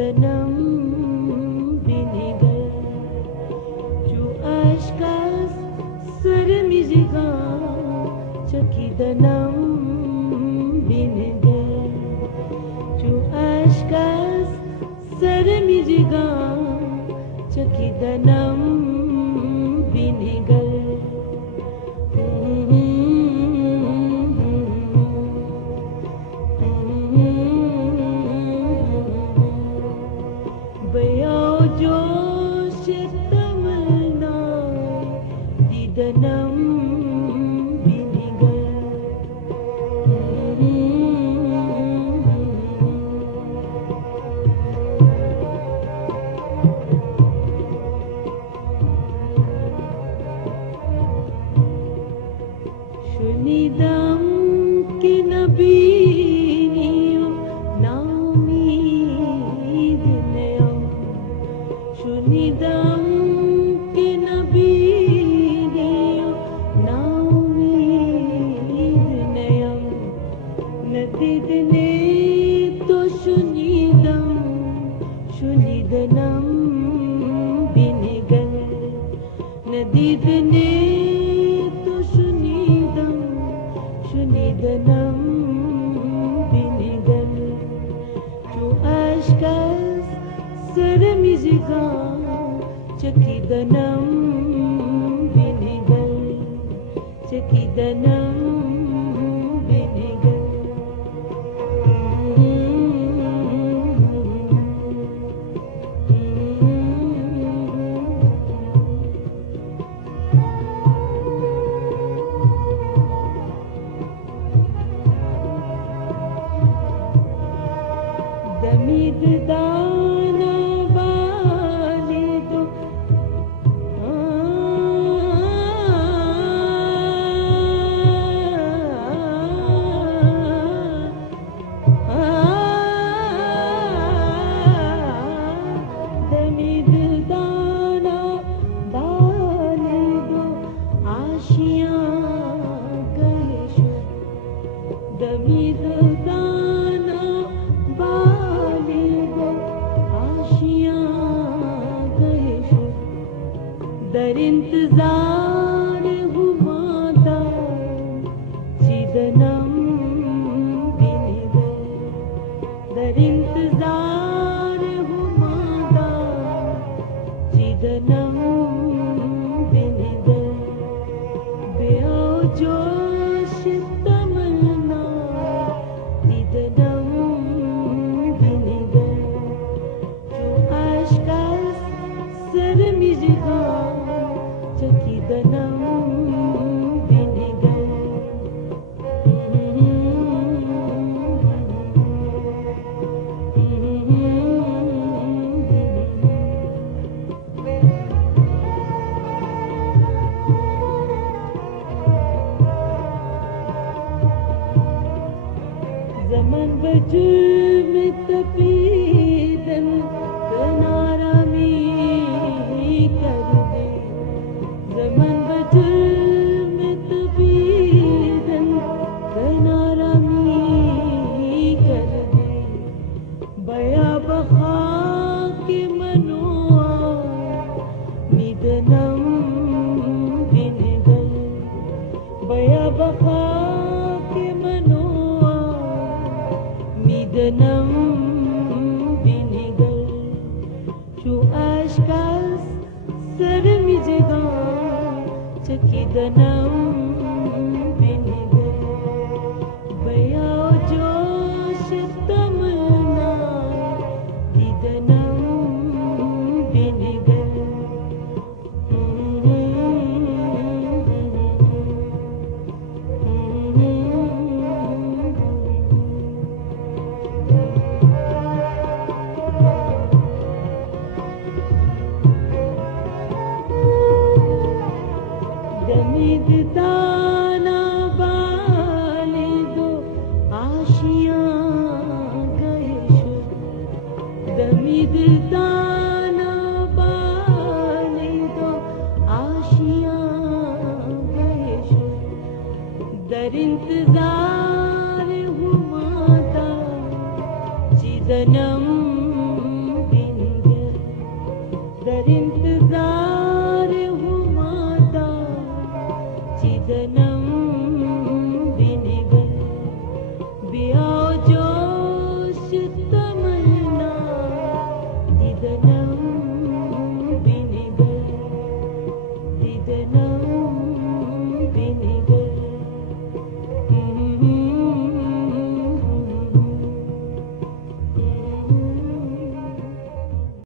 चकिदनम बिनिगर जो aşkas sarımıcıga चकिदनम बिनिगर जो aşkas sarımıcıga चकिदनम बिनिगर बयाओ जोश तमन्नाए दीदनम बिनिगर शुनिदम के नबीनियों नामीद नयम शुनिदम के नबीनियों नामीद नयम नदीदने तो शुनिदनम बिनिगर नदीदने तो शुनिदनम बिनिगर जो aşkas sarımıcıga चकिदनम बिनिगर चकिदनम बिनिगर दमीद दाना वाली दो दमीद दाना वाली दो आशियां गए शो दमीद दाना वाली दो आशियां गए शो दर इंतजार हुमादा चिदनम बिनिगर दर इंतजार हुमादा चिदनम बिनिगर बेओ जोश तमन्ना चिदनम बिनिगर जो aşkas sarımıcıga चकिदनम बिनिगर zaman bacı में तपीदन कनारा में कर दे zaman bacı में तपीदन कनारा में कर दे बया बखा के मनोआ निदनम बिनिगर बया बखा के मनोआ निदनम बिनिगर जो aşkas sarımıcıga चकिदनम बिनिगर बयाओ जोश तमन्ना दीदनम बिनिगर दमीद दाना वाली दो आशियां गए शो दमीद दाना वाली दो आशियां गए शो दर इंतजार हुमादा चिदनम दरिंद